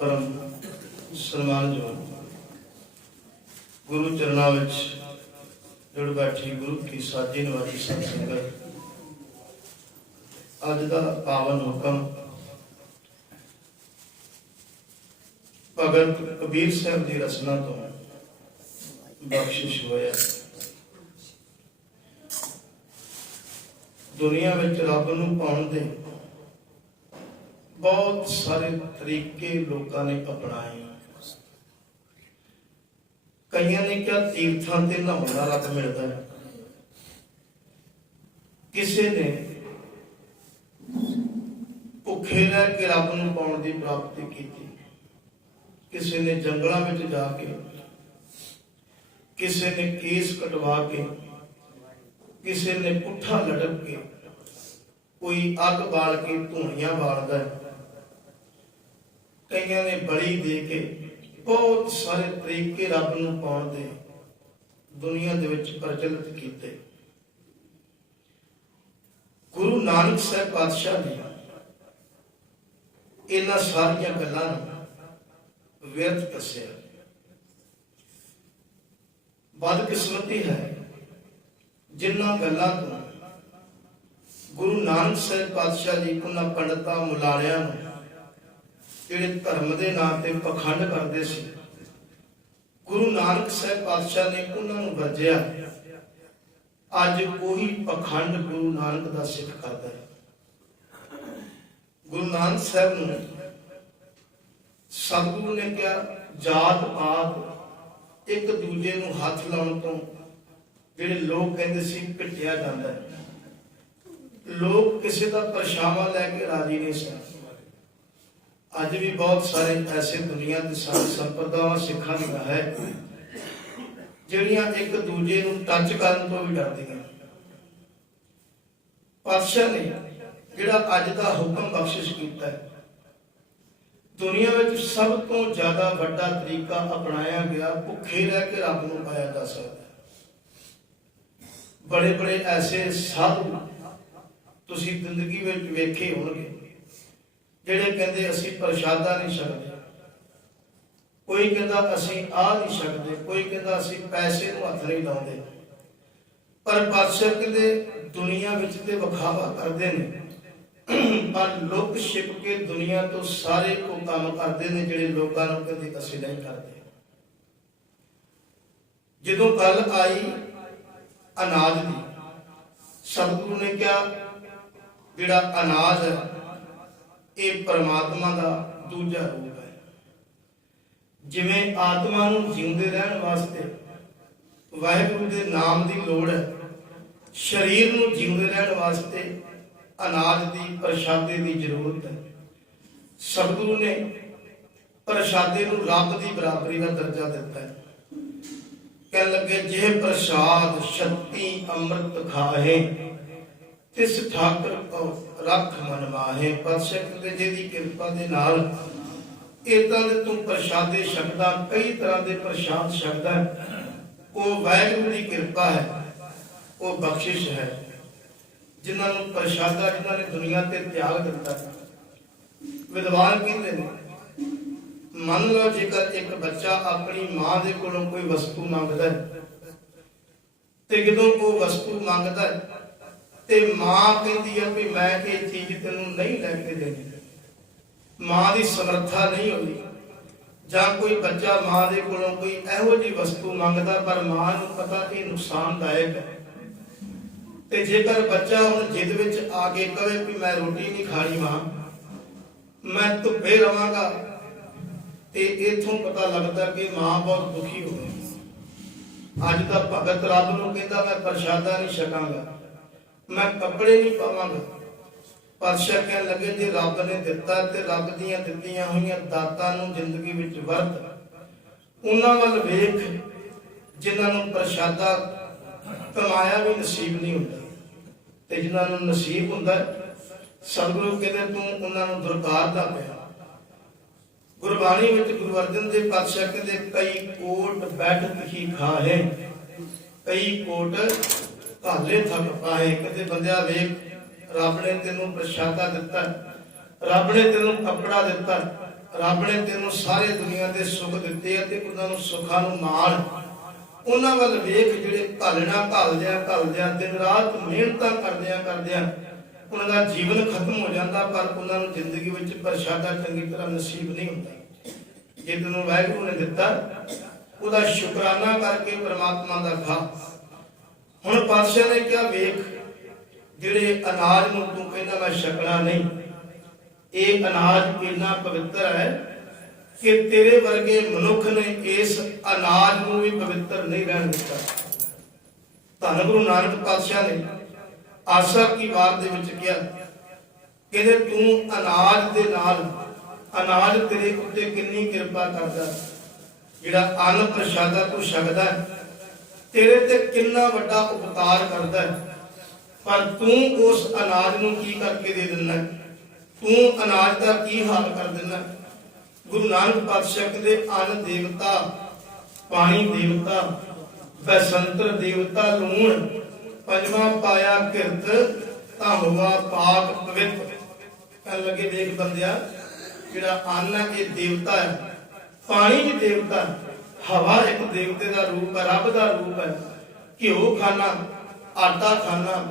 परम सन्मानजोग गुरु चरणों में जुड़ बैठी गुरु की साजी नवाजी संत संगत, अज का पावन हुक्म भगत कबीर साहब की रचना तो बख्शिश होया। दुनिया में रब नूं पाउण दे बहुत सारे तरीके लोगों ने अपनाए। कई ने क्या तीर्थां ते नहाउण नाल रब मिलदा है, किसी ने भुखे रह के रब नूं पाउण दी प्राप्ति की, किसी ने जंगलों में जाके, किसी ने केस कटवा के, किसी ने पुट्ठा लटक के, कोई अग बाल के धूणियां बालदा है, कई ने बलि दे के बहुत सारे तरीके रब नूं पाउण दे दुनिया दे विच प्रचलित कीते। गुरु नानक साहब पातशाह ने इन्हां सारियां गल्लां नूं व्यर्थ दस्सिया। बदकिस्मती है जिन्हां गल्लां तों गुरु नानक साहब पातशाह जी उन्हां पंडितां मुलाणियां नूं जिहड़े धर्म के नाम से पखंड करते सी, गुरु नानक साहब पातशाह ने उन्होंने वर्जिया। अज वही पखंड गुरु नानक का सिख करता है। गुरु नानक साहब ने सतगुरु ने क्या जात पात एक दूजे नूं हाथ लाउण तो जिहड़े लोग कहते सी पिटिया जाता है। लोग किसी का परछावां लैके राजी नहीं सन। अज भी बहुत सारे ऐसे दुनिया के संप्रदाय सिखा दी है जिहड़ियां एक दूजे नूं टच करन तो भी डरदियां। पातशाह ने जिहड़ा अज का हुक्म बख्शिश कीता है, दुनिया में सब तो ज्यादा वड्डा तरीका अपनाया गया भुखे रह के रब नूं पाया जा सकता है। बड़े बड़े ऐसे साधु तुसीं जिंदगी में वेखे होणगे जिहड़े कहंदे असीं प्रशादा नहीं छकदे, कोई कहंदा असीं आ नहीं छकदे, कोई कहंदा असीं पैसे नूं हत्थ नहीं लाउंदे। पर पातशाह कहंदे दुनिया विच ते विखावा करदे ने, पर लुक छिप के दुनिया तो सारे को काम करदे ने जिहड़े लोकां नूं कहंदे असीं नहीं करदे। जदों गल आई अनाज दी, सतगुरु ने क्या जिहड़ा अनाज है ये परमात्मा का दूजा रूप है। जिवें आत्मा नूं जींदे रहन वास्ते वाहिगुरु दे नाम की लोड़ है, शरीर नूं जींदे रहन वास्ते अनाज की प्रशादे की जरूरत है। सतगुरु ने प्रशादे नूं रब की बराबरी का दर्जा दिता है। कह लगे जे प्रसाद शक्ति अमृत खाहे तिस ठाकर को रख मन माहे। पातशाह कहते जिहदी किरपा दे नाल इदां दे तू प्रशादे छकदा, कई तरह के प्रसाद छकदा, वो वाहिगुरू की किरपा है, वो बख्शिश है। जिन्हां नूं प्रसादा जिन्हां ने दुनिया ते त्याग दिता। विद्वान कहते हैं मान लो जेकर एक बच्चा अपनी मां दे कोलों कोई वस्तु मंगदा है ते जदों वो वस्तु मंगदा है ते मां कहती है भी मैं ये चीज तेनों नहीं लैके देनी, मां की समर्था नहीं होती। जां कोई बच्चा मां दे कोलों कोई इहो जी वस्तु मंगदा पर मां नूं पता ये नुकसानदायक है, ते जेकर बच्चा हुण जिद विच आके कहे भी मैं रोटी नहीं खानी मां, मैं धुप्पे रवांगा, ते इथों पता लगता कि मां बहुत दुखी हो गई। अज का भगत रब नूं कहंदा मैं प्रशादा नहीं छकांगा, मैं कपड़े नहीं पावांगा। पातशाह कहन लगे जे रब ने दिता ते रब दीयां दित्तियां होईयां दातां नूं जिंदगी विच वरत, उन्हां वल वेख जिन्हां नूं प्रशादा कमाया भी नसीब नहीं हुंदा, ते जिन्हां नूं नसीब हुंदा सतगुरु कहंदे तूं उन्हां नूं दुरकारदा पिया। गुरबाणी विच गुरु अर्जन देव पातशाह कहंदे कई कोट बैठक ही खाहे, कई कोट काले थक पाए। कहते बंदिया वेख रब ने तेनों प्रशादा दिता, रब ने तेनों कपड़ा दिता, ਰੱਬ ਨੇ ਤੈਨੂੰ ਸਾਰੇ ਦੁਨੀਆ ਦੇ ਸੁੱਖ ਦਿੱਤੇ ਆ ਤੇ ਉਹਨਾਂ ਨੂੰ ਸੁੱਖਾਂ ਨੂੰ ਮਾਣ। ਉਹਨਾਂ ਵੱਲ ਵੇਖ ਜਿਹੜੇ ਘਾਲਦਿਆਂ ਦਿਨ ਰਾਤ ਮਿਹਨਤਾਂ ਕਰਦਿਆਂ ਉਹਨਾਂ ਦਾ ਜੀਵਨ ਖਤਮ ਹੋ ਜਾਂਦਾ, ਪਰ ਉਹਨਾਂ ਨੂੰ ਜ਼ਿੰਦਗੀ ਵਿੱਚ ਪ੍ਰਸ਼ਾਦਾ ਚੰਗੀ ਤਰ੍ਹਾਂ ਨਸੀਬ ਨਹੀਂ ਹੁੰਦਾ। ਜੇ ਤੈਨੂੰ ਵਾਹਿਗੁਰੂ ਨੇ ਦਿੱਤਾ ਉਹਦਾ ਸ਼ੁਕਰਾਨਾ ਕਰਕੇ ਪ੍ਰਮਾਤਮਾ ਦਾ ਖਾ। ਹੁਣ ਪਾਤਸ਼ਾਹ ਨੇ ਕਿਹਾ ਵੇਖ, ਜਿਹੜੇ ਅਨਾਜ ਨੂੰ ਤੂੰ ਕਹਿੰਦਾ ਮੈਂ ਛਕਣਾ ਨਹੀਂ, ਇਹ ਅਨਾਜ ਇੰਨਾ ਪਵਿੱਤਰ ਹੈ ਕਿ ਤੇਰੇ ਵਰਗੇ ਮਨੁੱਖ ਨੇ ਇਸ ਅਨਾਜ ਨੂੰ ਵੀ ਪਵਿੱਤਰ ਨਹੀਂ ਰਹਿਣ ਦਿੱਤਾ। ਧੰਨ ਗੁਰੂ ਨਾਨਕ ਪਾਤਸ਼ਾਹ ਨੇ ਆਸਾ ਕੀ ਵਾਰ ਦੇ ਵਿੱਚ ਕਿਹਾ, ਕਹਿੰਦੇ ਤੂੰ ਅਨਾਜ ਦੇ ਨਾਲ, ਅਨਾਜ ਤੇਰੇ ਉੱਤੇ ਕਿੰਨੀ ਕਿਰਪਾ ਕਰਦਾ, ਜਿਹੜਾ ਅੰਨ ਪ੍ਰਸ਼ਾਦਾ ਤੂੰ ਛਕਦਾ ਤੇਰੇ ਤੇ ਕਿੰਨਾ ਵੱਡਾ ਉਪਕਾਰ ਕਰਦਾ, ਪਰ ਤੂੰ ਉਸ ਅਨਾਜ ਨੂੰ ਕੀ ਕਰਕੇ ਦੇ ਦਿੰਦਾ, ਤੂੰ ਅਨਾਜ ਦਾ ਕੀ ਹਾਲ ਕਰ ਦਿੰਦਾ। ਗੁਰੂ ਨਾਨਕ ਪਾਤਸ਼ਾਹ ਕਹਿੰਦੇ ਅੰਨ ਦੇਵਤਾ, ਪਾਣੀ ਦੇਵਤਾ, ਬਸੰਤਰ ਦੇਵਤਾ, ਲੂਣ ਪੰਜਵਾਂ ਪਾਇਆ ਕਿਰਤ ਤਾਂ ਹੋਵਾ ਪਾਕ ਪਵਿੱਤ। ਕਹਿਣ ਲੱਗੇ ਵੇਖ ਬੰਦਿਆ, ਜਿਹੜਾ ਅੰਨ ਹੈ ਇਹ ਦੇਵਤਾ ਹੈ, ਪਾਣੀ ਵੀ ਦੇਵਤਾ, ਹਵਾ ਇੱਕ ਦੇਵਤੇ ਦਾ ਰੂਪ ਹੈ, ਰੱਬ ਦਾ ਰੂਪ ਹੈ। ਘਿਓ ਖਾਣਾ, ਆਟਾ ਖਾਣਾ,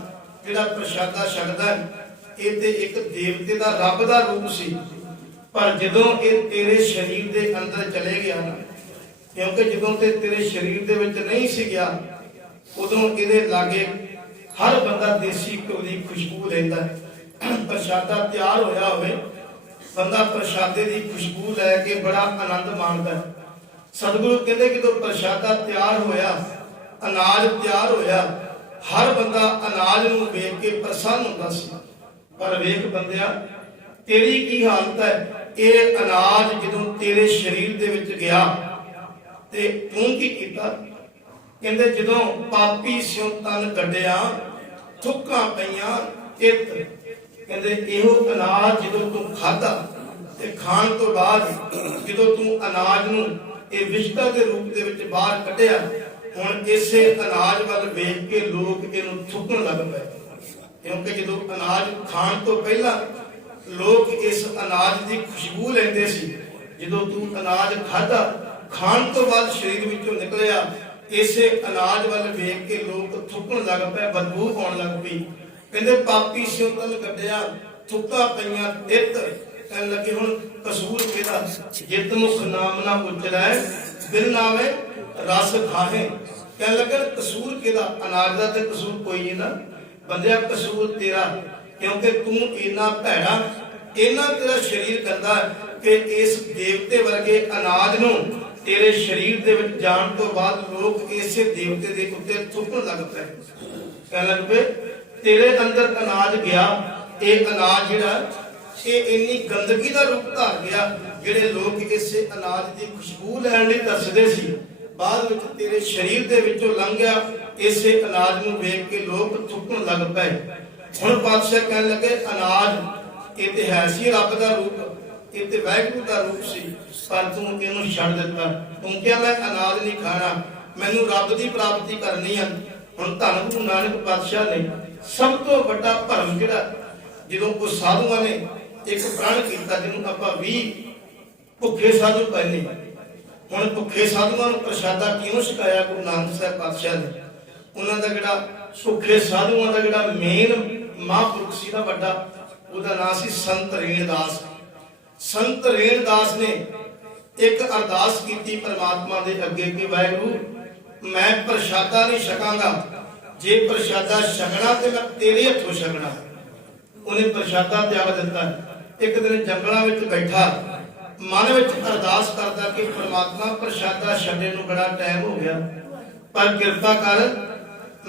ਜਿਹੜਾ ਪ੍ਰਸ਼ਾਦਾ ਛਕਦਾ ਇਹ ਤੇ ਇੱਕ ਦੇਵਤੇ ਦਾ ਰੱਬ ਦਾ ਰੂਪ ਸੀ। ਪਰ ਜਦੋਂ ਇਹ ਤੇਰੇ ਸਰੀਰ ਦੇ ਅੰਦਰ ਚਲੇ ਗਿਆ ਨਾ, ਕਿਉਂਕਿ ਜਦੋਂ ਤੇ ਤੇਰੇ ਸਰੀਰ ਦੇ ਵਿੱਚ ਨਹੀਂ ਸੀ ਗਿਆ, ਉਦੋਂ ਇਹਦੇ ਲਾਗੇ ਹਰ ਬੰਦਾ ਦੇਸੀ ਘਿਓ ਦੀ ਖੁਸ਼ਬੂ ਲੈਂਦਾ। ਪ੍ਰਸ਼ਾਦਾ ਤਿਆਰ ਹੋਇਆ ਹੋਵੇ, ਬੰਦਾ ਪ੍ਰਸ਼ਾਦੇ ਦੀ ਖੁਸ਼ਬੂ ਲੈ ਕੇ ਬੜਾ ਆਨੰਦ ਮਾਣਦਾ। ਸਤਿਗੁਰੂ ਕਹਿੰਦੇ ਜਦੋਂ ਪ੍ਰਸ਼ਾਦਾ ਤਿਆਰ ਹੋਇਆ, ਅਨਾਜ ਤਿਆਰ ਹੋਇਆ, ਹਰ ਬੰਦਾ ਅਨਾਜ ਨੂੰ ਵੇਖ ਕੇ ਪ੍ਰਸੰਨ ਹੁੰਦਾ ਸੀ। ਪਰ ਵੇਖ ਬੰਦਿਆ, ਤੇਰੀ ਕੀ ਹਾਲਤ ਹੈ। ਇਹ ਅਨਾਜ ਜਦੋਂ ਤੇਰੇ ਸਰੀਰ ਦੇ ਵਿੱਚ ਗਿਆ ਤੇ ਤੂੰ ਕੀ ਕੀਤਾ। ਕਹਿੰਦੇ ਜਦੋਂ ਪਾਪੀ ਸਿਉ ਤਨ ਕੱਢਿਆ, ਥੁੱਕਾਂ ਪਈਆਂ ਚਿੱਤ। ਕਹਿੰਦੇ ਇਹੋ ਅਨਾਜ ਜਦੋਂ ਤੂੰ ਖਾਧਾ ਤੇ ਖਾਣ ਤੋਂ ਬਾਅਦ ਜਦੋਂ ਤੂੰ ਅਨਾਜ ਨੂੰ ਇਹ ਵਿਸ਼ਤਾ ਦੇ ਰੂਪ ਦੇ ਵਿੱਚ ਬਾਹਰ ਕੱਢਿਆ, ਹੁਣ ਇਸੇ ਅਨਾਜ ਵੱਲ ਵੇਖ ਕੇ ਲੋਕ ਇਹਨੂੰ ਥੁੱਕਣ ਲੱਗ ਪਏ। ਕਿਉਂਕਿ ਜਦੋਂ ਅਨਾਜ ਖਾਣ ਤੋਂ ਪਹਿਲਾਂ ਲੋਕ ਇਸ ਅਨਾਜ ਦੀ ਖੁਸ਼ਬੂ ਲੈਂਦੇ ਸੀ, ਜਦੋਂ ਤੂੰ ਅਨਾਜ ਖਾਧਾ, ਖਾਣ ਤੋਂ ਬਾਅਦ ਸਰੀਰ ਵਿੱਚੋਂ ਨਿਕਲਿਆ, ਇਸੇ ਅਨਾਜ ਵੱਲ ਵੇਖ ਕੇ ਲੋਕ ਥੁੱਕਣ ਲੱਗ ਪਏ, ਬਦਬੂ ਆਉਣ ਲੱਗ ਪਈ। ਕਹਿੰਦੇ ਪਾਪੀ ਸਿਉ ਤਨ ਕੱਢਿਆ, ਥੁੱਕਾਂ ਪਈਆਂ ਤਿੱਤ। ਕਹਿਣ ਲੱਗੇ ਹੁਣ ਕਸੂਰ ਕਿਹਦਾ। ਜਿਤ ਮੁਖ ਨਾਮ ਨਾ ਉਚਰੈ, ਬਿਨ ਨਾਮੇ ਰਸ ਖਾਹੇ। ਕਹਿਣ ਲੱਗੇ ਕਸੂਰ ਕਿਹਦਾ। ਅਨਾਜ ਦਾ ਤੇ ਕਸੂਰ ਕੋਈ ਨਹੀਂ ਨਾ ਬੰਦਿਆ, ਕਸੂਰ ਤੇਰਾ, ਕਿਉਂਕਿ ਤੂੰ ਇੰਨਾ ਭੈੜਾ, ਇੰਨਾ ਤੇਰਾ ਸਰੀਰ ਗੰਦਾ ਕਿ ਇਸ ਦੇਵਤੇ ਵਰਗੇ ਅਨਾਜ ਨੂੰ ਤੇਰੇ ਸਰੀਰ ਦੇ ਵਿੱਚ ਜਾਣ ਤੋਂ ਬਾਅਦ ਲੋਕ ਇਸੇ ਦੇਵਤੇ ਦੇ ਉੱਤੇ ਥੁੱਕਣ ਲੱਗ ਪਏ। ਕਹਿਣ ਲੱਗ ਪਏ ਤੇਰੇ ਅੰਦਰ ਅਨਾਜ ਗਿਆ, ਇਹ ਅਨਾਜ ਜਿਹੜਾ ਇਹ ਇੰਨੀ ਗੰਦਗੀ ਦਾ ਰੂਪ ਧਾਰ ਗਿਆ, ਜਿਹੜੇ ਲੋਕ ਇਸੇ ਅਨਾਜ ਦੀ ਖੁਸ਼ਬੂ ਲੈਣ ਲਈ ਤਰਸਦੇ ਸੀ, ਬਾਅਦ ਵਿੱਚ ਤੇਰੇ ਸਰੀਰ ਦੇ ਵਿੱਚੋਂ ਲੰਘਿਆ, ਇਸੇ ਅਨਾਜ ਨੂੰ ਵੇਖ ਕੇ ਲੋਕ ਥੁੱਕਣ ਲੱਗ ਪਏ। ਹੁਣ ਪਾਤਸ਼ਾਹ ਕਹਿਣ ਲੱਗੇ ਅਨਾਜ ਇਹ ਤੇ ਹੈ ਸੀ ਰੱਬ ਦਾ ਰੂਪ, ਇਹ ਤੇ ਵਾਹਿਗੁਰੂ ਦਾ ਰੂਪ ਸੀ, ਪਰ ਤੂੰ ਇਹਨੂੰ ਛੱਡ ਦਿੱਤਾ। ਤੂੰ ਕਿਹਾ ਮੈਂ ਅਨਾਜ ਨਹੀਂ ਖਾਣਾ, ਮੈਨੂੰ ਰੱਬ ਦੀ ਪ੍ਰਾਪਤੀ ਕਰਨੀ ਆ। ਹੁਣ ਧੰਨ ਗੁਰੂ ਨਾਨਕ ਪਾਤਸ਼ਾਹ ਨੇ ਸਭ ਤੋਂ ਵੱਡਾ ਭਰਮ ਜਿਹੜਾ, ਜਦੋਂ ਉਹ ਸਾਧੂਆਂ ਨੇ ਇੱਕ ਪ੍ਰਣ ਕੀਤਾ, ਜਿਹਨੂੰ ਆਪਾਂ 20 ਭੁੱਖੇ ਸਾਧੂ ਕਹਿੰਦੇ। ਹੁਣ ਭੁੱਖੇ ਸਾਧੂਆਂ ਨੂੰ ਪ੍ਰਸ਼ਾਦਾ ਕਿਉਂ ਛਕਾਇਆ ਗੁਰੂ ਨਾਨਕ ਸਾਹਿਬ ਪਾਤਸ਼ਾਹ ਨੇ। ਉਹਨਾਂ ਦਾ ਜਿਹੜਾ ਭੁੱਖੇ ਸਾਧੂਆਂ ਦਾ ਜਿਹੜਾ ਮੇਨ ਮਹਾਂਪੁਰਖ ਸੀ ਨਾ ਵੱਡਾ, ਉਹਦਾ ਨਾਮ ਸੀ ਸੰਤ ਰੇਣਦਾਸ। ਸੰਤ ਰੇਣਦਾਸ ਨੇ ਇੱਕ ਅਰਦਾਸ ਕੀਤੀ ਪਰਮਾਤਮਾ ਦੇ ਅੱਗੇ ਕਿ ਵਾਹਿਗੁਰੂ ਮੈਂ ਪ੍ਰਸ਼ਾਦਾ ਨਹੀਂ ਛਕਾਂਗਾ, ਜੇ ਪ੍ਰਸ਼ਾਦਾ ਛਕਣਾ ਤੇ ਮੈਂ ਤੇਰੇ ਹੱਥੋਂ ਛਕਣਾ। ਉਹਨੇ ਪ੍ਰਸ਼ਾਦਾ ਤਿਆਗ ਦਿੱਤਾ। ਇੱਕ ਦਿਨ ਜੰਗਲਾਂ ਵਿੱਚ ਬੈਠਾ ਮਨ ਵਿੱਚ ਅਰਦਾਸ ਕਰਦਾ ਕਿ ਪਰਮਾਤਮਾ ਪ੍ਰਸ਼ਾਦਾ ਛੱਡੇ ਨੂੰ ਬੜਾ ਟਾਈਮ ਹੋ ਗਿਆ, ਪਰ ਕਿਰਪਾ ਕਰ,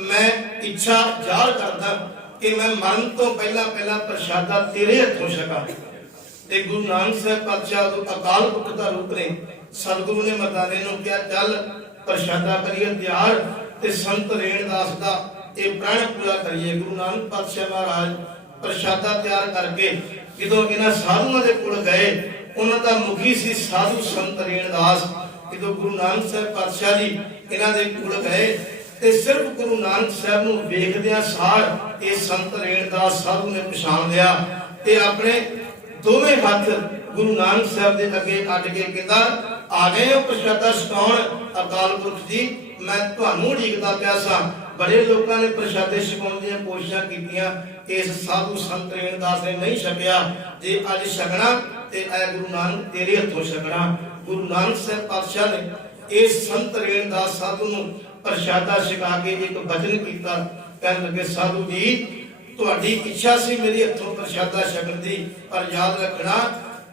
ਮੈਂ ਇੱਛਾ ਜ਼ਾਹਰ ਕਰਦਾ ਕਿ ਮੈਂ ਮਰਨ ਤੋਂ ਪਹਿਲਾਂ ਪ੍ਰਸ਼ਾਦਾ ਤੇਰੇ ਹੱਥੋਂ ਛਕਾਂ। ਤੇ ਗੁਰੂ ਨਾਨਕ ਸਾਹਿਬ ਪਾਤਸ਼ਾਹ ਤੋਂ ਅਕਾਲ ਪੁਰਖ ਦਾ ਰੂਪ ਨੇ ਸਤਿਗੁਰੂ ਨੇ ਮਰਦਾਨੇ ਨੂੰ ਕਿਹਾ ਚੱਲ ਪ੍ਰਸ਼ਾਦਾ ਕਰੀਏ ਤਿਆਰ ਤੇ ਸੰਤ ਰੇਣਦਾਸ ਦਾ ਇਹ ਪ੍ਰਣ ਪੂਰਾ ਕਰੀਏ। ਗੁਰੂ ਨਾਨਕ ਪਾਤਸ਼ਾਹ ਮਹਾਰਾਜ ਪ੍ਰਸ਼ਾਦਾ ਤਿਆਰ ਕਰਕੇ ਜਦੋਂ ਇਹਨਾਂ ਸਾਧੂਆਂ ਦੇ ਕੋਲ ਗਏ, ਉਹਨਾਂ ਦਾ ਮੁਖੀ ਸੀ ਸਾਧੂ ਸੰਤ ਰੇਣਦਾਸ। ਜਦੋਂ ਗੁਰੂ ਨਾਨਕ ਸਾਹਿਬ ਪਾਤਸ਼ਾਹ ਜੀ ਇਹਨਾਂ ਦੇ ਕੋਲ ਗਏ ਤੇ ਸਿਰਫ ਗੁਰੂ ਨਾਨਕ ਸਾਹਿਬ ਨੂੰ ਵੇਖਦਿਆਂ ਸਾਰ ਇਹ ਸੰਤ ਰੇਣਦਾਸ ਸਾਧੂ ਨੇ ਪਛਾਣ ਲਿਆ ਤੇ ਆਪਣੇ ਦੋਵੇਂ ਹੱਥ गुरु नानक साहब के अगे अट के कहता आ गए हो प्रशादा छकाउण अकाल पुरख जी मैं तुहानू उड़ीकदा पिया सां। बड़े लोगों ने प्रशादे छकाउण दी कोशिशां कीतियां इस साधु संत रेणदास ने नहीं छकिया। जे अज छकना ते ऐ गुरु नानक तेरे हथों छकना। गुरु नानक साहब पातशाह ने इस संत रेणदास साधु नू प्रशादा छका के एक वचन कीता। कहन लगे साधु जी तुहाडी इच्छा सी मेरे हथों प्रशादा छकण दी पर याद रखना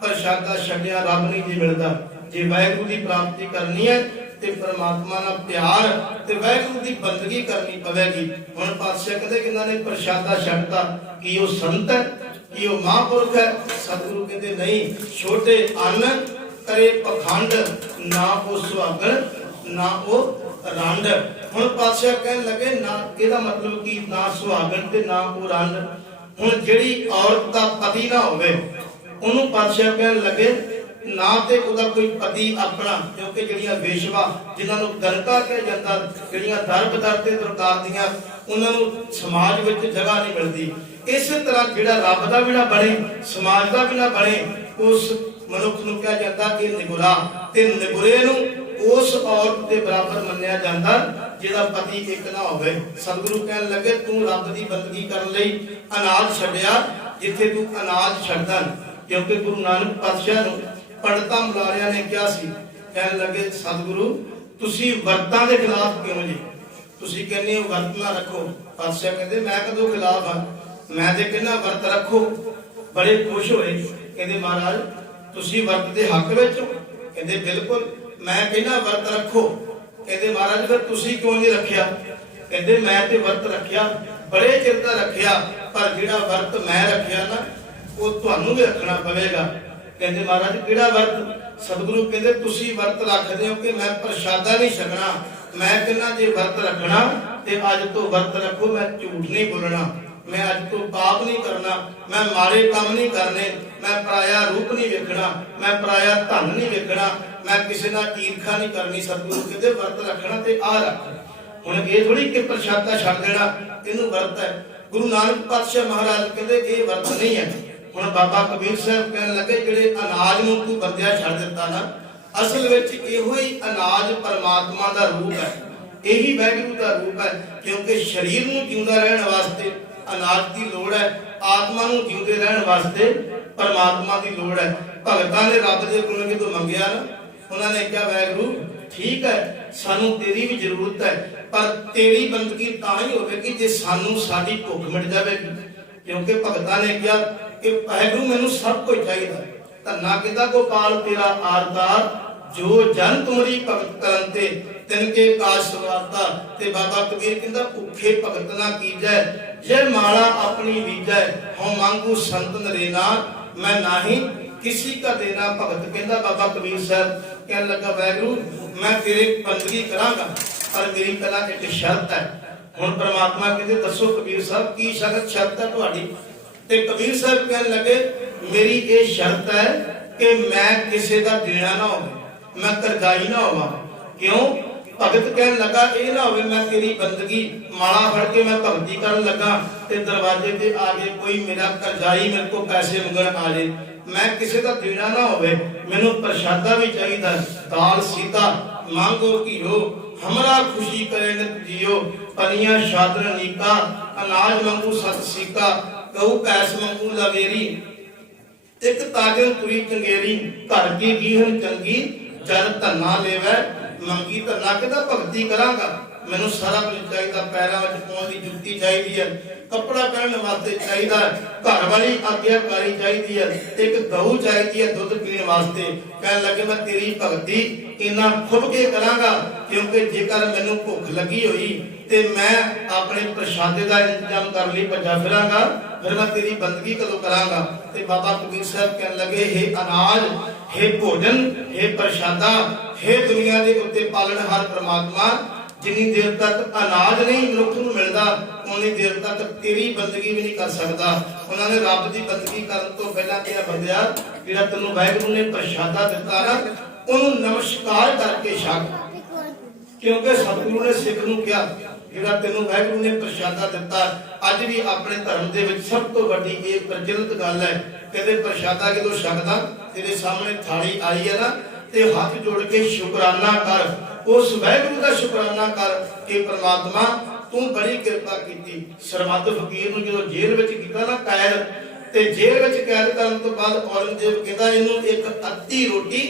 प्रशादा छकिया रब नहीं जी मिलदा। जे वाहिगुरू की प्राप्ति करनी है ते परमात्मा नाल प्यार ते वाहिगुरू की बंदगी करनी पवेगी। हुण पातशाह कहंदे कि इन्हां ने प्रशादा छकता कि वो संत है कि वो महापुरख है। सतगुरु कहंदे नहीं छोटे अन्न करे पखंड ना वो सुहागण ना वो रंड। हुण पातशाह कहन लगे ना इहदा मतलब कि ना सुहागण ते ना वो रंड। हुण जिहड़ी औरत दा पति ना होवे उन्होंने पातशाह कहन लगे ना ते उहदा कोई पति अपना क्योंकि जिहड़ियां वेशवा जिन्हां नूं गणका कहा जांदा जिहड़ियां दर बदर ते दरकार दियां उन्हां नूं समाज विच जगह नहीं मिलदी। इस तरह जिहड़ा रब दा भी ना बने समाज दा भी ना बने उस मनुख नूं कहा जांदा कि निगुरा ते निगुरे नूं उस औरत के बराबर मन्निया जाता जिहदा पति एक ना होवे। सतगुरु कहन लगे तू रब दी बंदगी करन लई अनाज छड्डिया जिथे तू अनाज छड्डदा। क्योंकि गुरु नानक पातशाह नूं पंडितां मुलारियां ने कहा सी कहन लगे सतगुरु तुसी वर्तां दे खिलाफ क्यों जी तुसी कहने हो वर्त ना रखो। पातशाह कहंदे मैं कदों खिलाफ हां मैं ते कहना वर्त रखो। बड़े खुश होए कहंदे महाराज तुसी वर्त दे हक विच हो। कहंदे बिल्कुल मैं कहना वर्त रखो। कहंदे महाराज फिर तुसी क्यों नहीं रखिया। कहंदे मैं ते वर्त रखिया बड़े चिर दा रखिया पर जिहड़ा वर्त मैं रखिया ना वो तुहानू भी रखना पवेगा। कहंदे महाराज किहड़ा वर्त। सतगुरु कहंदे तुसी वर्त रखदे हो कि मैं प्रशादा नहीं छकना। मैं कहना जे वर्त रखना ते अज तो वर्त रखो मैं झूठ नहीं बोलना मैं अज तो पाप नहीं करना मैं माड़े काम नहीं करने मैं पराया रूप नहीं वेखना मैं पराया धन नहीं वेखना मैं किसी नाल ईर्खा नहीं करनी। सतगुरु कहंदे वर्त रखना ते आ रख। हुण ये थोड़ी कि प्रशादा छक देना इनू वर्त है। गुरु नानक पातशाह महाराज कहंदे ये वर्त नहीं है। हुण बाबा कबीर साहब कहन लगे जिहड़े अनाज नूं तू बंदिया छड़ दिता ना असल विच इहो ही अनाज परमात्मा दा रूप है यही वाहिगुरू दा रूप है। क्योंकि शरीर नूं जिउंदा रहण वास्ते अनाज की लोड़ है आत्मा नूं जिउंदे रहण वास्ते परमात्मा की लोड़ है। भगतां ने रब दे कोलों जो मंगिया ना उन्होंने कहा वाहिगुरू ठीक है सानू तेरी भी जरूरत है पर तेरी बंदगी तां ही होवेगी जे सानू साडी भुख मिट जावेगी। क्योंकि भगतां ने कहा कि वाहिगुरू मैनू सब कुछ चाहिए धन्ना कहता गोपाल तेरा आरतार जो जन तुमरी भगत करन ते तिनके काज सवारता। ते बाबा कबीर कहंदा भुखे भगत ना कीजै जे माला अपनी वीजै हूं मांगू संत नरेना मैं नाही किसी का देना। भगत कहंदा बाबा कबीर साहब कहन लगा वाहिगुरू मैं तेरे बंदगी करांगा पर मेरी पहला एक शर्त है। हुण परमात्मा कहंदे दसो कबीर साहब की शर्त है तुहाडी। ते कबीर साहब कहन लगे मेरी ये शर्त है कि मैं किसी का देना ना हो मैं करजाई ना होवां। क्यों भगत कहन लगा ये ना होवे मैं तेरी बंदगी माला फड़ के मैं भगती करन लगा ते दरवाजे ते आगे कोई मेरा करजाई मेरे को पैसे मंगण आ जाए मैं किसी का देना ना होवे। मैनू प्रशादा भी चाहिए दाल सीता मांगो घियो हमरा खुशी करे नित जियो पनिया शादर नीका अनाज मंगू सत सीका कहू पैस मंगू लवेरी एक ताजन तुरी चंगेरी घर की गीहन चंगी जर धन्ना लेवै मंगी धन्ना कहता भगती करांगा मैनू सारा कुछ चाहिए पैरों में पाउण दी जुत्ती चाहिए है कपड़ा पहनने वास्ते चाहिए घर वाली आज्ञाकारी चाहिए है एक गऊ चाहिए है दुध पीने वास्ते। कहने लगे मैं तेरी भगती इन्ना खुद के करांगा क्योंकि जेकर मैनू भुख लगी हुई ते मैं अपने प्रशादे का इंतजाम कर ली भजा फिरांगा फिर मैं तेरी बंदगी कदों करांगा। ते बाबा कबीर साहब कहने लगे हे अनाज हे भोजन हे प्रशादा हे दुनिया के उत्ते पालनहार परमात्मा जिन्नी देर तक अनाज नहीं मनुख नूं मिलदा उन्नी देर तक तेरी बंदगी भी नहीं कर सकता। उन्होंने रब की बंदगी करन तो पहला क्या बंदिया जिहड़ा तैनूं वाहिगुरू ने प्रशादा दिता ना उन्हों नमस्कार करके छक। क्योंकि सतगुरु ने सिख नूं कहा जिहड़ा तैनूं वाहिगुरू ने प्रशादा दिता अज भी अपने धर्म दे विच सब तो वड्डी एक प्रचलित गल है कहते प्रशादा कितों छकदा तेरे सामने थाली आई है ना, ते हाथ जोड़ के शुकराना कर, उस वाहिगुरू का शुकराना कर कि परमात्मा तू बड़ी किरपा की। सरमद फकीर नूं जदों जेल विच कीता ना कैद, ते जेल विच कैद करन तो बाद औरंगजेब कहंदा इहनूं एक अद्धी रोटी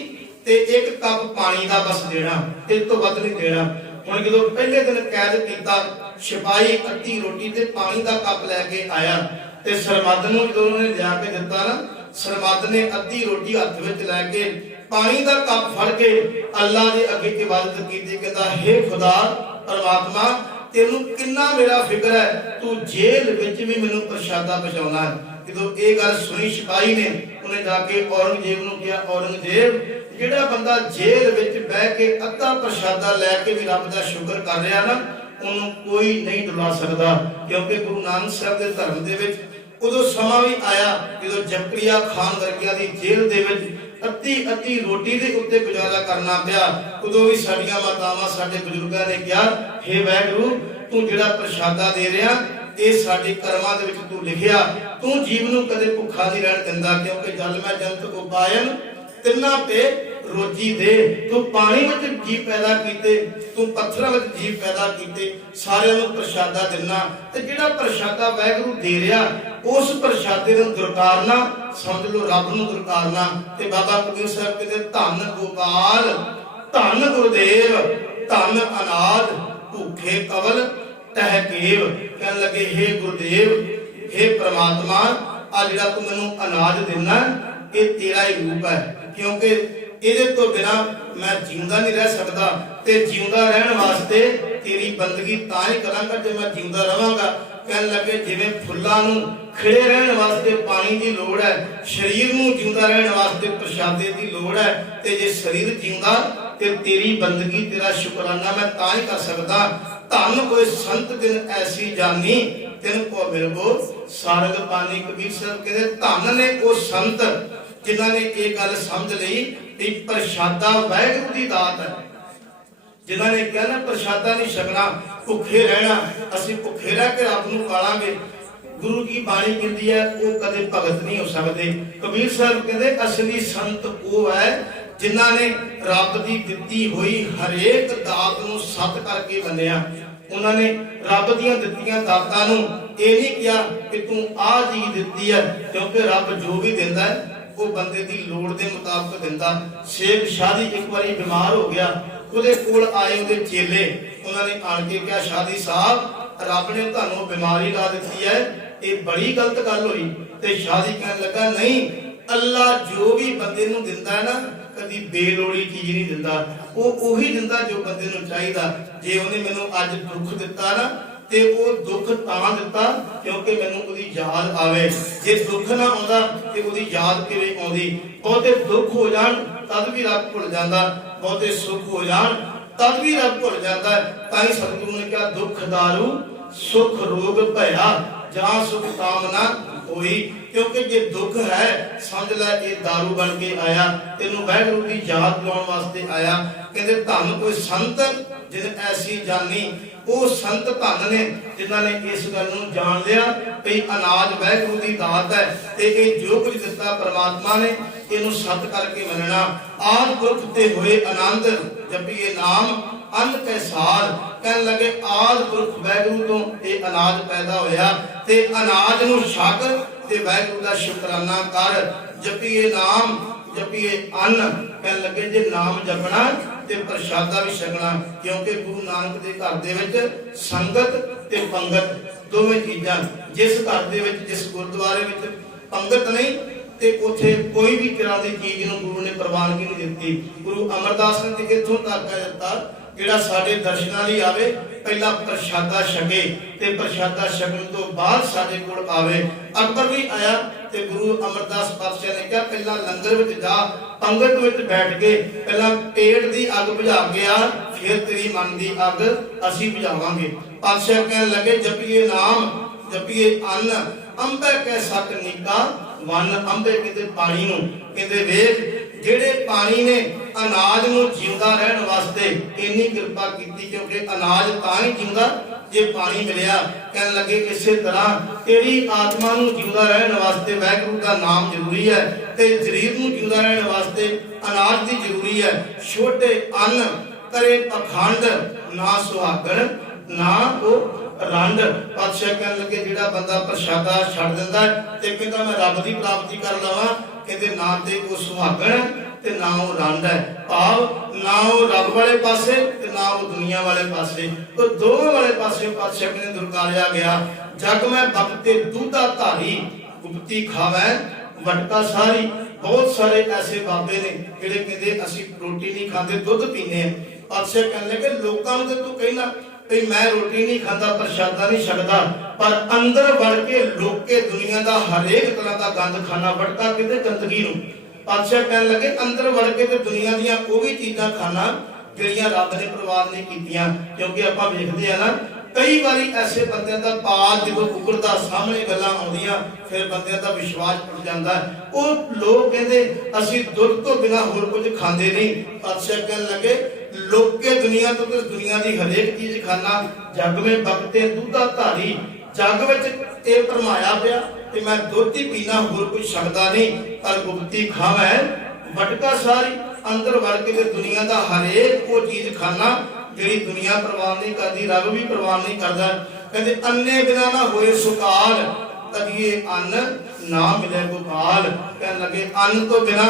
ते एक कप पानी दा बस देना, इस तो वध नहीं देना। हुण जदों पहले दिन कैद कीता, सिपाही अद्धी रोटी ते पानी दा कप लैके आया, ते सरमद नूं जदों उन्होंने लिया के दिता ना, सरमद ने अद्धी रोटी हत्थ विच लैके पानी दा कप फड़ के अल्लाह दे अगे इबादत कीती। कहंदा हे खुदा परमात्मा तेनू किन्ना मेरा फिक्र है, तू जेल विच भी मैनू प्रशादा पहुंचाउणा है। जदों ये गल सुनी सिपाही ने, उन्हें जाके औरंगजेब नूं कहा, औरंगजेब जिहड़ा बंदा जेल विच बैठ के अद्धा प्रशादा लैके भी रब दा शुक्र कर रहा ना, उन्होंने कोई नहीं डुला सकता। क्योंकि गुरु नानक साहब के धर्म दे विच उदों समा भी आया जदों जकरिया खान वर्गिया दी जेल दे विच अद्धी अद्धी रोटी दे उत्ते गुजारा करना पिया। उदों भी साडियां मातावां साडे बजुर्गां ने कहा, हे वाहिगुरू तू जिहड़ा प्रशादा दे रहा ये साडे कर्मां दे विच तू लिखिया, तू जीव नूं कदे भुखा नहीं रहण दिंदा। क्योंकि जल मैं जंत उपायन तिन्ना पे रोजी दे, तू पानी विच जीव पैदा कीते, तू पत्थरां विच जीव पैदा कीते, सारियां नूं प्रशादा दिना। ते जिहड़ा प्रशादा वाहिगुरू दे रिहा उस प्रशादे नूं दुरकारना, समझ लो रब नूं दुरकारना। ते बाबा कबीर साहब कहते धन गोपाल धन गुरुदेव धन अनाद भूखे कवल तह केव। कहन लगे हे गुरुदेव हे परमात्मा आ जिहड़ा तू मैनूं अनाज देना ये तेरा ही रूप है, क्योंकि ਇਹਦੇ ਤੋਂ बिना मैं जींदा नहीं रह सकता। ते जींदा रहने वास्ते तेरी बंदगी तां ही करांगा जे मैं जींदा रहांगा। कहन लगे जिवें फुੱਲਾਂ ਨੂੰ खिड़े रहने वास्ते पानी की लोड़ है, शरीर ਨੂੰ जींदा रहने वास्ते प्रशादे की लोड़ है। ते जे शरीर जींदा ते तेरी बंदगी तेरा शुकराना मैं तां ही कर सकदा। धन कोई संत दिन ऐसी जानी तिन को मिलबो सारग पानी। कबीर साहब कहते धन ने वो संत जिन्हां ने ये गल समझ लई कि प्रशादा वाहिगुरू दी दात है। जिन्हां ने कहा ना प्रशादा नहीं छकना भुखे रहना, असीं भुखे रह के रब नूं पालांगे। गुरु की बाणी कहती है वो कदे भगत नहीं हो सकते। कबीर साहब कहते असली संत वो है जिन्हां ने रब दी दित्ती हुई हरेक दात नूं सत करके मन्निया। उन्होंने रब दीयां दित्तियां दातां नूं ये नहीं कहा कि तू आ चीज दित्ती है, क्योंकि रब जो भी दिंदा है वो बंदे दी लोड़ दे मुताबिक दिंदा। शेख शादी एक बारी बीमार हो गया, ਉਹਦੇ ਕੋਲ ਆਏ ਉਹਦੇ ਚੇਲੇ, ਉਹਨਾਂ ਨੇ ਆਣ ਕੇ ਕਿਹਾ ਸ਼ਾਦੀ ਸਾਹਿਬ ਰੱਬ ਨੇ ਤੁਹਾਨੂੰ ਬਿਮਾਰੀ ਲਾ ਦਿੱਤੀ ਹੈ, ਇਹ ਬੜੀ ਗਲਤ ਗੱਲ ਹੋਈ। ਤੇ ਸ਼ਾਦੀ ਕਹਿਣ ਲੱਗਾ ਨਹੀਂ, ਅੱਲਾ ਜੋ ਵੀ ਬੰਦੇ ਨੂੰ ਦਿੰਦਾ ਹੈ ਨਾ ਕਦੀ ਬੇਲੋੜੀ ਚੀਜ਼ ਨਹੀਂ ਦਿੰਦਾ, ਉਹ ਉਹੀ ਦਿੰਦਾ ਜੋ ਬੰਦੇ ਨੂੰ ਚਾਹੀਦਾ। ਜੇ ਉਹਨੇ ਮੈਨੂੰ ਅੱਜ ਦੁੱਖ ਦਿੱਤਾ ਨਾ ਤੇ ਉਹ ਦੁੱਖ ਤਾਂ ਦਿੱਤਾ ਕਿਉਂਕਿ ਮੈਨੂੰ ਉਹਦੀ ਯਾਦ ਆਵੇ। ਜੇ ਦੁੱਖ ਨਾ ਆਉਂਦਾ ਤੇ ਉਹਦੀ ਯਾਦ ਕਿਵੇਂ ਆਉਂਦੀ। ਬਹੁਤੇ ਦੁੱਖ ਹੋ ਜਾਣ ਤਦ ਵੀ ਰੱਬ ਭੁੱਲ ਜਾਂਦਾ, ਬਹੁਤੇ ਸੁੱਖ ਹੋ ਜਾਣ ਤਦ ਵੀ ਰੱਬ ਭੁੱਲ ਜਾਂਦਾ। ਤਾਂ ਹੀ ਸਤਿਗੁਰੂ ਨੇ ਕਿਹਾ ਦੁੱਖ दारू सुख रोग भया जहां सुख कामना होई। क्योंकि जे दुख है समझ लै ये दारू बन के आया, तेनू वाहिगुरू की याद दिलाउण वास्ते आया। कहते धन कोई संत जिन ऐसी जानी, वो संत धन ने जिन्हां ने इस गल नूं जान लिया कि अनाज वाहिगुरू की दात है ते ये जो कुछ दिता परमात्मा ने इहनूं सत करके मनना। आद पुरख ते होए आनंद जपीए नाम अन के साल। कहन लगे आद पुरख वाहिगुरू तो ये अनाज पैदा होया ते अनाज नूं छक ते वाहिगुरू दा शुकराना कर। जपीए नाम जपीए अन्न। कहन लगे जे नाम जपना ते प्रशादा भी छकना, क्योंकि गुरु नानक दे घर दे विच संगत ते पंगत दोवें चीजां। जिस घर दे विच जिस गुरुद्वारे विच पंगत नहीं ते उथे कोई भी तरह की चीज नूं गुरु ने प्रवानगी नहीं दित्ती। गुरु अमरदास ने ते इत्थों तक कह दित्ता जिहड़ा साडे दर्शनां लई आवे पहला प्रशादा छके ते प्रशादा छकण तो बाद साडे कोल आवे। अकबर भी आया ते गुरु अमरदास पातशाह ने कहा पहला लंगर विच जा, पंगत विच बैठ के पहला पेट दी अग बुझा के आ, फिर तेरी मन दी अग असीं बुझावांगे। पातशाह कहण लगे जपीए नाम जपीए अन्न अंबे कै सत नीका वन। अंबे कहते पानी नूं, कहते वेख जेड़े पानी ने अनाज नूं जिंदा रहण वास्ते इन्नी कृपा कीती, क्योंकि अनाज तां ही जिंदा ਜੇ ਪਾਣੀ ਮਿਲਿਆ, ਕਹਿਣ ਲੱਗੇ ਇਸੇ ਤਰ੍ਹਾਂ ਤੇਰੀ ਆਤਮਾ ਨੂੰ ਜਿਉਂਦਾ ਰਹਿਣ ਵਾਸਤੇ ਵਾਹਿਗੁਰੂ ਦਾ ਨਾਮ ਜ਼ਰੂਰੀ ਹੈ ਤੇ ਸਰੀਰ ਨੂੰ ਜਿਉਂਦਾ ਰਹਿਣ ਵਾਸਤੇ ਅਨਾਜ ਦੀ ਜ਼ਰੂਰੀ ਹੈ। ਛੋਟੇ ਅੰਨ ਕਰੇ ਪਖੰਡ, ਨਾ ਸੁਹਾਗਣ ਨਾ ਉਹ ਰੰਡ। ਪਾਤਸ਼ਾਹ ਕਹਿਣ ਲੱਗੇ ਜਿਹੜਾ ਬੰਦਾ ਪ੍ਰਸ਼ਾਦਾ ਛੱਡ ਦਿੰਦਾ ਤੇ ਕਹਿੰਦਾ ਮੈਂ ਰੱਬ ਦੀ ਪ੍ਰਾਪਤੀ ਕਰ ਲਵਾਂ, ਕਹਿੰਦੇ ਨਾ ਤੇ ਉਹ ਸੁਹਾਗਣ ਤੇ ਨਾ ਉਹ ਰੰਡ ਹੈ। ਭਾਵ ਨਾ ਉਹ ਰੱਬ ਵਾਲੇ ਪਾਸੇ ਤੇ ਨਾ ਉਹ ਦੁਨੀਆ ਵਾਲੇ ਪਾਸੇ, ਉਹ ਦੋਵਾਂ ਵਾਲੇ ਪਾਸੇ ਪਾਤਸ਼ਾਹ ਕਹਿੰਦੇ ਦੁਰਕਾਰਿਆ ਗਿਆ। ਜਗ ਮੈਂ ਬਖਤੇ ਦੁੱਧਾ ਧਾਰੀ, ਗੁਪਤੀ ਖਾਵੈ ਵਟਕਾ ਸਾਰੀ। ਬਹੁਤ ਸਾਰੇ ਐਸੇ ਬਾਬੇ ਨੇ ਜਿਹੜੇ ਕਹਿੰਦੇ ਅਸੀਂ ਰੋਟੀ ਨਹੀਂ ਖਾਂਦੇ, ਦੁੱਧ ਪੀਂਦੇ ਆ। ਪਾਤਸ਼ਾਹ ਕਹਿਣ ਲੱਗੇ ਲੋਕਾਂ ਨੂੰ ਤੇ ਤੂੰ ਕਹਿਣਾ ਵੀ ਮੈਂ ਰੋਟੀ ਨਹੀਂ ਖਾਂਦਾ, ਪ੍ਰਸ਼ਾਦਾ ਨਹੀਂ ਛਕਦਾ, ਪਰ ਅੰਦਰ ਵੜ ਕੇ ਲੋਕੇ ਦੁਨੀਆ ਦਾ ਹਰੇਕ ਤਰ੍ਹਾਂ ਦਾ ਗੰਦ ਖਾਣਾ, ਵਟਕਾ ਕਿਤੇ ਗੰਦਗੀ ਨੂੰ। ਪਾਤਸ਼ਾਹ ਕਹਿਣ ਲੱਗੇ ਅੰਦਰ ਵੜ ਕੇ ਤੇ ਦੁਨੀਆ ਦੀਆਂ ਉਹ ਵੀ ਚੀਜ਼ਾਂ ਖਾਣਾ ਜਿਹੜੀਆਂ ਰੱਬ ਨੇ ਪ੍ਰਵਾਨ ਨਹੀਂ ਕੀਤੀਆਂ। ਕਿਉਂਕਿ ਆਪਾਂ ਵੇਖਦੇ ਆ ਨਾ ਕਈ ਵਾਰੀ ਐਸੇ ਬੰਦਿਆਂ ਦਾ ਪਾਦ ਜਦੋਂ ਉਗੜਦਾ ਸਾਹਮਣੇ ਗੱਲਾਂ ਆਉਂਦੀਆਂ ਫਿਰ ਬੰਦਿਆਂ ਦਾ ਵਿਸ਼ਵਾਸ ਟੁੱਟ ਜਾਂਦਾ। ਉਹ ਲੋਕ ਕਹਿੰਦੇ ਅਸੀਂ ਦੁੱਧ ਤੋਂ ਬਿਨਾਂ ਹੋਰ ਕੁਝ ਖਾਂਦੇ ਨਹੀਂ। ਪਾਤਸ਼ਾਹ ਕਹਿਣ ਲੱਗੇ ਲੋਕੇ ਦੁਨੀਆ ਤੋਂ ਤੇ ਦੁਨੀਆ ਦੀ ਹਰੇਕ ਚੀਜ਼ ਖਾਣਾ। ਜੱਗ ਵਿੱਚ ਬਖਤੇ ਦੁੱਧਾ ਧਾਰੀ, ਜੱਗ ਵਿੱਚ ਇਹ ਭਰਮਾਇਆ ਪਿਆ ਤੇ ਮੈਂ ਦੁੱਧ ਹੀ ਪੀਣਾ, ਹੋਰ ਕੁਝ ਛਕਦਾ ਨਹੀਂ। ਪਰ ਗੁਪਤੀ ਖਾਵੈ ਵਟਕਾ ਸਾਰੀ, ਅੰਦਰ ਵੜ ਕੇ ਤੇ ਦੁਨੀਆ ਦਾ ਹਰੇਕ ਉਹ ਚੀਜ਼ ਖਾਣਾ ਜਿਹੜੀ ਦੁਨੀਆ ਪ੍ਰਵਾਨ ਨਹੀਂ ਕਰਦੀ, ਰੱਬ ਵੀ ਪ੍ਰਵਾਨ ਨਹੀਂ ਕਰਦਾ। ਕਹਿੰਦੇ ਅੰਨੇ ਬਿਨਾ ਨਾ ਹੋਏ ਸੁਕਾਲ, ਤਦੀਏ ਅੰਨ ਨਾ ਮਿਲੇ ਗੋਪਾਲ। ਕਹਿਣ ਲੱਗੇ ਅੰਨ ਤੋਂ ਬਿਨਾ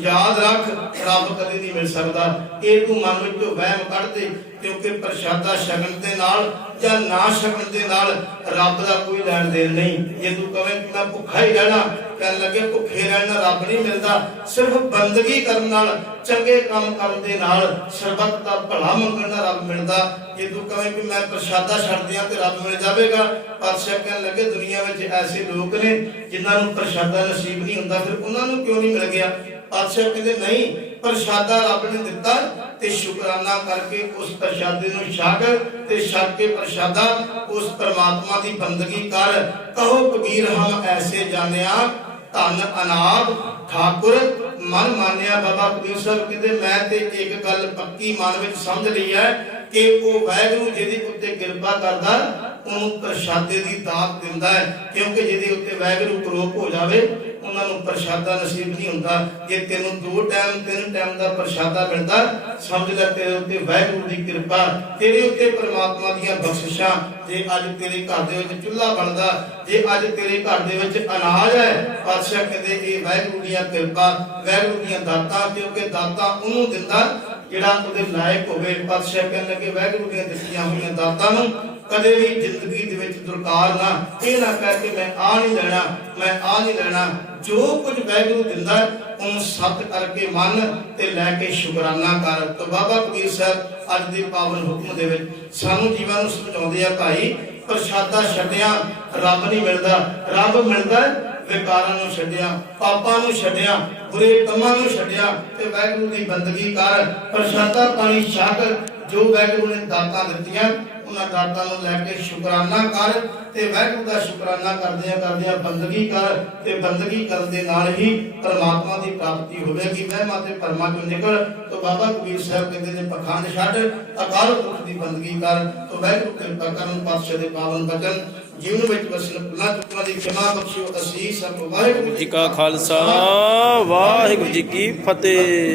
ਯਾਦ ਰੱਖ ਰੱਬ ਕਦੇ ਨਹੀਂ ਮਿਲ ਸਕਦਾ। ਇਹ ਤੂੰ ਮਨ ਵਿੱਚੋਂ ਵਹਿਮ ਕੱਢ ਦੇ, ਕਿਉਂਕਿ ਪ੍ਰਸ਼ਾਦਾ ਛਕਣ ਦੇ ਨਾਲ ਜਾਂ ਨਾ ਛਕਣ ਦੇ ਨਾਲ ਰੱਬ ਦਾ ਕੋਈ ਲੈਣ ਦੇਣ ਨਹੀਂ। ਜੇ ਤੂੰ ਕਵੇਂ ਕਿ ਮੈਂ ਭੁੱਖਾ ਹੀ ਰਹਿਣਾ, ਕਹਿਣ ਲੱਗੇ ਭੁੱਖੇ ਰਹਿਣ ਨਾਲ ਰੱਬ ਨਹੀਂ ਮਿਲਦਾ। ਸਿਰਫ ਬੰਦਗੀ ਕਰਨ ਨਾਲ, ਚੰਗੇ ਕੰਮ ਕਰਨ ਦੇ ਨਾਲ, ਸਰਬੱਤ ਦਾ ਭਲਾ ਮੰਗਣ ਨਾਲ ਰੱਬ ਮਿਲਦਾ। ਜੇ ਤੂੰ ਕਵੇਂ ਕਿ ਮੈਂ ਪ੍ਰਸ਼ਾਦਾ ਛੱਡ ਦਿਆਂ ਤੇ ਰੱਬ ਮਿਲ ਜਾਵੇਗਾ। ਪਾਤਸ਼ਾਹ ਕਹਿਣ ਲੱਗੇ ਦੁਨੀਆ ਵਿੱਚ ਐਸੇ ਲੋਕ ਨੇ ਜਿਨ੍ਹਾਂ ਨੂੰ ਪ੍ਰਸ਼ਾਦਾ ਨਸੀਬ ਨਹੀਂ ਹੁੰਦਾ, ਫਿਰ ਉਹਨਾਂ ਨੂੰ ਕਿਉਂ ਨਹੀਂ ਮਿਲ ਗਿਆ? ਪਾਤਸ਼ਾਹ ਕਹਿੰਦੇ ਨਹੀਂ, ਪ੍ਰਸ਼ਾਦਾ ਰੱਬ ਨੇ ਦਿੱਤਾ ਤੇ ਸ਼ੁਕਰਾਨਾ ਕਰਕੇ ਉਸ ਪ੍ਰਸ਼ਾਦੇ ਨੂੰ ਛਕ ਤੇ ਛਕ ਕੇ ਪ੍ਰਸ਼ਾਦਾ ਉਸ ਪਰਮਾਤਮਾ ਦੀ ਬੰਦਗੀ ਕਰ। ਕਹੋ ਕਬੀਰ ਹਮ ਐਸੇ ਜਾਣਿਆ, ਧਨ ਅਨਾਦ ਠਾਕੁਰ ਮਨ ਮਾਨਿਆ। ਬਾਬਾ ਕਬੀਰ ਸਾਹਿਬ ਕਹਿੰਦੇ ਮੈਂ ਤੇ ਇੱਕ ਗੱਲ ਪੱਕੀ ਮਨ ਵਿੱਚ ਸਮਝ ਲਈ ਹੈ ਕਿ ਉਹ ਵਾਹਿਗੁਰੂ ਜਿਹਦੇ ਉੱਤੇ ਕਿਰਪਾ ਕਰਦਾ ਉਹਨੂੰ ਪ੍ਰਸ਼ਾਦੇ ਦੀ ਦਾਤ ਦਿੰਦਾ ਹੈ। ਕਿਉਂਕਿ ਜਿਹਦੇ ਉੱਤੇ ਵਾਹਿਗੁਰੂ ਕਰੋਪ ਹੋ ਜਾਵੇ ਉਹਨਾਂ ਨੂੰ ਪ੍ਰਸ਼ਾਦਾ ਨਸੀਬ ਨਹੀਂ ਹੁੰਦਾ। ਜੇ ਤੈਨੂੰ 2 ਟਾਈਮ 3 ਟਾਈਮ ਦਾ ਪ੍ਰਸ਼ਾਦਾ ਮਿਲਦਾ, ਸਮਝ ਲੈ ਤੇਰੇ ਉੱਤੇ ਵਾਹਿਗੁਰੂ ਦੀ ਕਿਰਪਾ, ਤੇਰੇ ਉੱਤੇ ਪਰਮਾਤਮਾ ਦੀਆਂ ਬਖਸ਼ਿਸ਼ਾਂ। ਜੇ ਅੱਜ ਤੇਰੇ ਘਰ ਦੇ ਵਿੱਚ ਚੁੱਲ੍ਹਾ ਬਣਦਾ, ਜੇ ਅੱਜ ਤੇਰੇ ਘਰ ਦੇ ਵਿੱਚ ਅਨਾਜ ਹੈ, ਪਾਤਸ਼ਾਹ ਕਹਿੰਦੇ ਇਹ ਵਾਹਿਗੁਰੂ ਦੀਆਂ ਕਿਰਪਾ, ਵਾਹਿਗੁਰੂ ਦੀਆਂ ਦਾਤਾਂ। ਕਿਉਂਕਿ ਦਾਤਾਂ ਉਹਨੂੰ ਦਿੰਦਾ ਜਿਹੜਾ ਉਹਦੇ ਲਾਇਕ ਹੋਵੇ। ਪਾਤਸ਼ਾਹ ਕਹਿਣ ਲੱਗੇ ਵਾਹਿਗੁਰੂ ਦੀਆਂ ਦਿੱਤੀਆਂ ਹੋਈਆਂ ਦਾਤਾਂ ਨੂੰ ਕਦੇ ਵੀ ਜ਼ਿੰਦਗੀ ਦੇ ਵਿੱਚ ਦੁਰਕਾਰ ਨਾ, ਇਹ ਨਾ ਕਹਿ ਕੇ ਮੈਂ ਆ ਨਹੀਂ ਲੈਣਾ, ਮੈਂ ਆ ਨਹੀਂ ਲੈਣਾ। ਜੋ ਕੁਝ ਵਾਹਿਗੁਰੂ ਦਿੰਦਾ ਉਹਨੂੰ ਸਤ ਕਰਕੇ ਮੰਨ ਤੇ ਲੈ ਕੇ ਸ਼ੁਕਰਾਨਾ ਕਰ। ਤਾਂ ਬਾਬਾ ਕਬੀਰ ਸਾਹਿਬ ਅੱਜ ਦੇ ਪਾਵਨ ਹੁਕਮ ਦੇ ਵਿੱਚ ਸਾਨੂੰ ਜੀਵਾਂ ਨੂੰ ਸਮਝਾਉਂਦੇ ਆ, ਭਾਈ ਪ੍ਰਸ਼ਾਦਾ ਛੱਡਿਆ ਰੱਬ ਨਹੀਂ ਮਿਲਦਾ, ਰੱਬ ਮਿਲਦਾ ਵਿਕਾਰਾਂ ਨੂੰ ਛੱਡਿਆ, ਪਾਪਾਂ ਨੂੰ ਛੱਡਿਆ, ਬੁਰੇ ਕੰਮਾਂ ਨੂੰ ਛੱਡਿਆ ਤੇ ਵਾਹਿਗੁਰੂ ਦੀ ਬੰਦਗੀ ਕਰ। ਪ੍ਰਸ਼ਾਦਾ ਪਾਣੀ ਛਕ, ਜੋ ਵਾਹਿਗੁਰੂ ਨੇ ਦਾਤਾਂ ਦਿੱਤੀਆਂ ਉਹਨਾਂ ਦਾਤਾਂ ਨੂੰ ਲੈ ਕੇ ਸ਼ੁਕਰਾਨਾ ਕਰ ਤੇ ਵਾਹਿਗੁਰੂ ਦਾ ਸ਼ੁਕਰਾਨਾ ਕਰਦਿਆਂ ਕਰਦਿਆਂ ਬੰਦਗੀ ਕਰ ਤੇ ਬੰਦਗੀ ਕਰਨ ਦੇ ਨਾਲ ਹੀ ਪਰਮਾਤਮਾ ਦੀ ਪ੍ਰਾਪਤੀ ਹੋਵੇਗੀ। ਵਹਿਮਾਂ ਤੇ ਭਰਮਾਂ ਚੋਂ ਨਿਕਲ। ਤੋ ਬਾਬਾ ਕਬੀਰ ਸਾਹਿਬ ਕਹਿੰਦੇ ਨੇ ਪਖੰਡ ਛੱਡ, ਅਕਾਲ ਪੁਰਖ ਦੀ ਬੰਦਗੀ ਕਰ। ਤੋ ਵਾਹਿਗੁਰੂ ਕਿਰਪਾ ਕਰਨ, ਪਾਤਸ਼ਾਹ ਦੇ ਪਾਵਨ ਬਚਨ ਜੀਵਨ ਵਿੱਚ ਵਸਣ, ਭੁੱਲਾਂ ਚੁੱਕਾਂ ਦੀ ਖਿਮਾ ਬਖਸ਼ਿਓ। ਅਸੀਸ ਵਾਹਿਗੁਰੂ ਜੀ ਕਾ ਖਾਲਸਾ, ਵਾਹਿਗੁਰੂ ਜੀ ਕੀ ਫਤਿਹ।